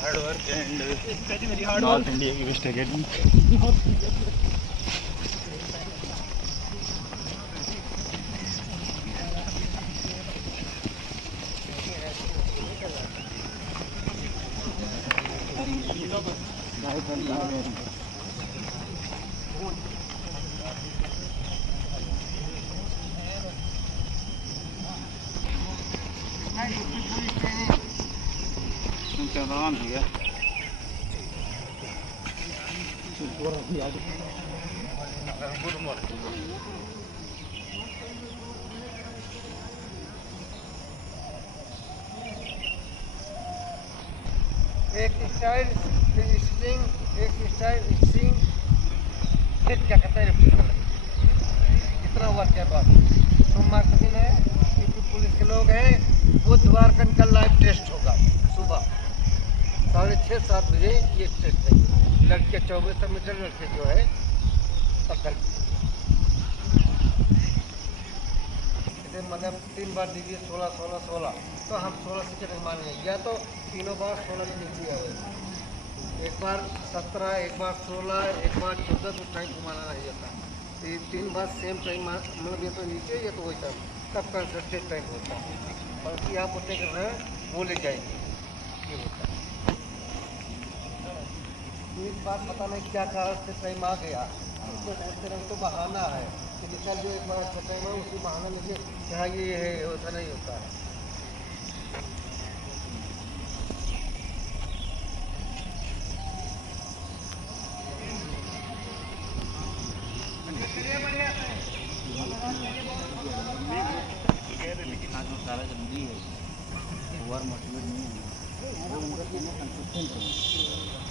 Hard work and north India की best academy. ठीक है। एक स्टाइल स्टिंग, एक स्टाइल स्टिंग, फिर क्या कहते हैं कितना हुआ क्या बात। सोमवार का दिन है, यूपी पुलिस के लोग हैं। बुधवार का इनका लाइव टेस्ट होगा सुबह 6:30-7 बजे। ये टेस्ट है। लड़के 2400 मीटर, लड़के जो है 70। मतलब 3 बार दीजिए 16-16-16, तो हम 16 से मानेंगे, या तो तीनों बार 16 के नीचे आए। एक बार 17, एक बार 16, एक बार 14, तो टाइम घुमाना नहीं जाता। तो ये 3 बार सेम टाइम, मतलब ये तो नीचे, ये तो वही टाइम, तब कंसल्टेड टाइम होता है। बाकी आप उतने कर रहे हैं बोले जाएंगे, ये होता है। एक बार पता नहीं क्या कारण से टाइम आ गया, उसको सोचते रहे तो बहाना है कि निकल जो एक बार अच्छा टाइम है, उसी बहाना लेके कहा ये है, ऐसा नहीं होता है। लेकिन आज में सारा जल्दी है, ओवर मोटिवेट नहीं है, वो उनका कंसिस्टेंट है।